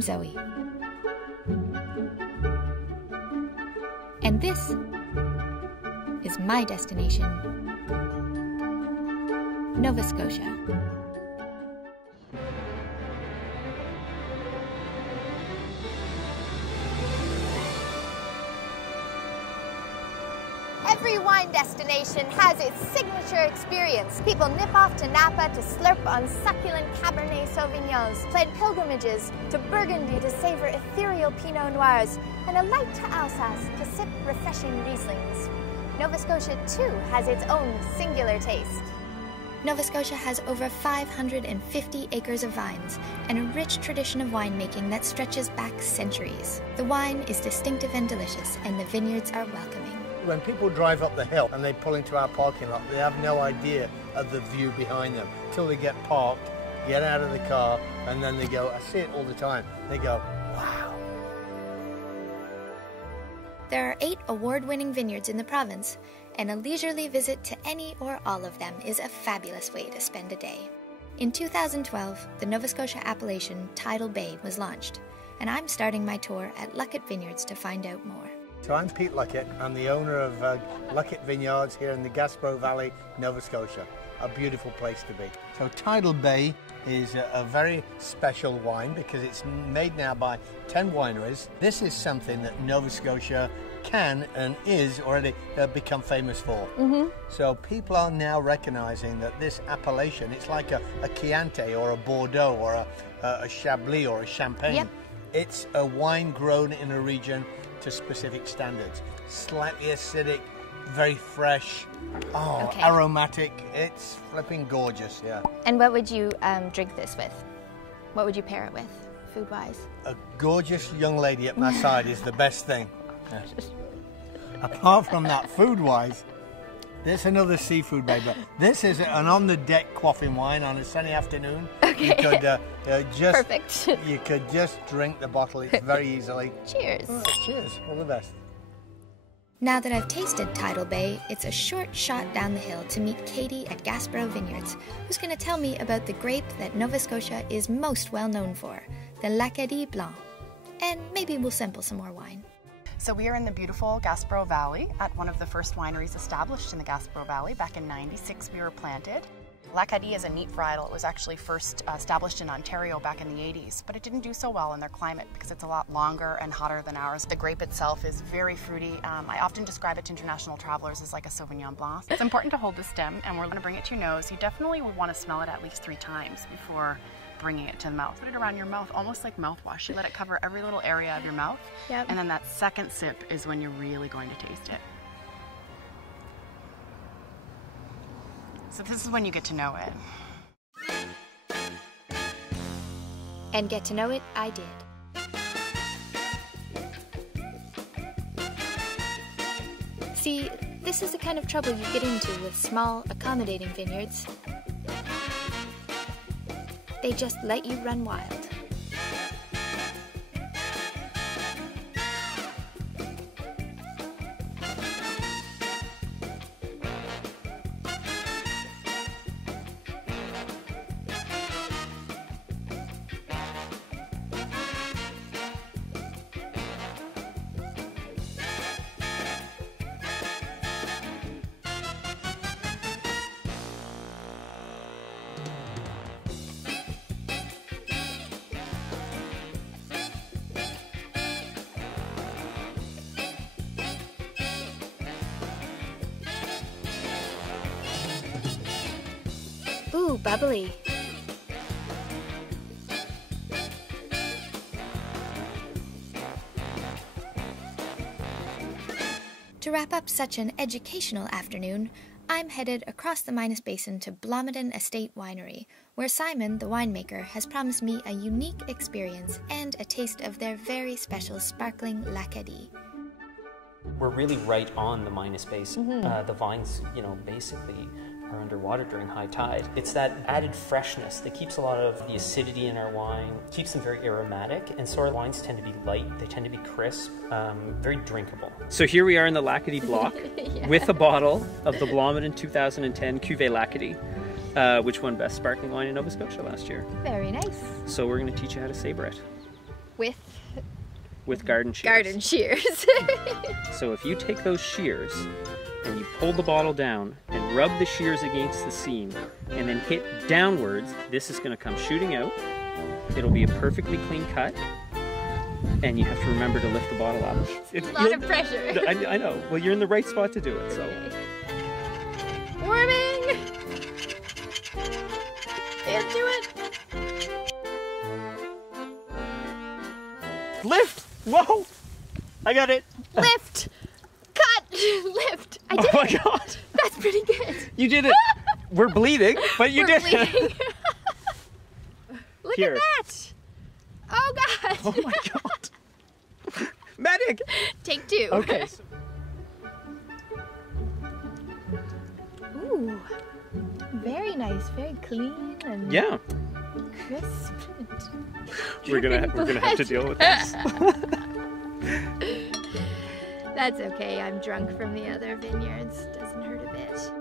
I'm Zoe. And this is My Destination Nova Scotia. Every wine destination has its signature experience. People nip off to Napa to slurp on succulent Cabernet Sauvignons, plan pilgrimages to Burgundy to savor ethereal Pinot Noirs, and alight to Alsace to sip refreshing Rieslings. Nova Scotia, too, has its own singular taste. Nova Scotia has over 550 acres of vines and a rich tradition of winemaking that stretches back centuries. The wine is distinctive and delicious, and the vineyards are welcoming. When people drive up the hill and they pull into our parking lot, they have no idea of the view behind them till they get parked, get out of the car, and then they go, I see it all the time, they go, wow. There are 8 award-winning vineyards in the province, and a leisurely visit to any or all of them is a fabulous way to spend a day. In 2012, the Nova Scotia appellation Tidal Bay was launched, and I'm starting my tour at Luckett Vineyards to find out more. So I'm Pete Luckett. I'm the owner of Luckett Vineyards here in the Gaspereau Valley, Nova Scotia. A beautiful place to be. So Tidal Bay is a very special wine because it's made now by 10 wineries. This is something that Nova Scotia can and is already become famous for. So people are now recognizing that this appellation, it's like a Chianti or a Bordeaux or a Chablis or a Champagne. Yep. It's a wine grown in a region to specific standards. Slightly acidic, very fresh, aromatic. It's flipping gorgeous, yeah. And what would you drink this with? What would you pair it with, food-wise? A gorgeous young lady at my side is the best thing. Yeah. Apart from that, food-wise, there's another seafood, baby. This is an on-the-deck quaffing wine on a sunny afternoon. Okay. You could Perfect. You could just drink the bottle very easily. Cheers. Oh, cheers. All the best. Now that I've tasted Tidal Bay, it's a short shot down the hill to meet Katie at Gaspereau Vineyards, who's going to tell me about the grape that Nova Scotia is most well known for, the Luckett Blanc. And maybe we'll sample some more wine. So we are in the beautiful Gaspereau Valley at one of the first wineries established in the Gaspereau Valley. Back in '96 we were planted. Luckett is a neat varietal. It was actually first established in Ontario back in the 80s, but it didn't do so well in their climate because it's a lot longer and hotter than ours. The grape itself is very fruity. I often describe it to international travelers as like a Sauvignon Blanc. It's important to hold the stem, and we're going to bring it to your nose. You definitely would want to smell it at least 3 times before bringing it to the mouth. Put it around your mouth, almost like mouthwash. You let it cover every little area of your mouth, and then that second sip is when you're really going to taste it. So this is when you get to know it. And get to know it, I did. See, this is the kind of trouble you get into with small, accommodating vineyards. They just let you run wild. Ooh, bubbly. To wrap up such an educational afternoon, I'm headed across the Minas Basin to Blomidon Estate Winery, where Simon, the winemaker, has promised me a unique experience and a taste of their very special sparkling Luckett. We're really right on the Minas Basin. The vines, basically are underwater during high tide. It's that added freshness that keeps a lot of the acidity in our wine, keeps them very aromatic, and so our wines tend to be light, they tend to be crisp, very drinkable. So here we are in the Luckett Block with a bottle of the Blomidon 2010 Cuvée Luckett, which won Best Sparkling Wine in Nova Scotia last year. Very nice. So we're going to teach you how to savor it. with garden shears. Garden shears. So if you take those shears and you pull the bottle down and rub the shears against the seam and then hit downwards, this is going to come shooting out. It'll be a perfectly clean cut, and you have to remember to lift the bottle up. It's a lot of pressure. I know. Well, you're in the right spot to do it. So. Okay. Warming! Can't do it. Lift! Whoa! I got it. Lift! Cut! Lift! I did Oh my it. God! That's pretty good. You did it. We're bleeding, but you did it. Look Here. at that! Oh God! Oh my God! Medic! Take two. Okay. Ooh, very nice, very clean and Yeah. crisp. We're gonna have to deal with this. That's okay. I'm drunk from the other vineyards. Doesn't hurt a bit.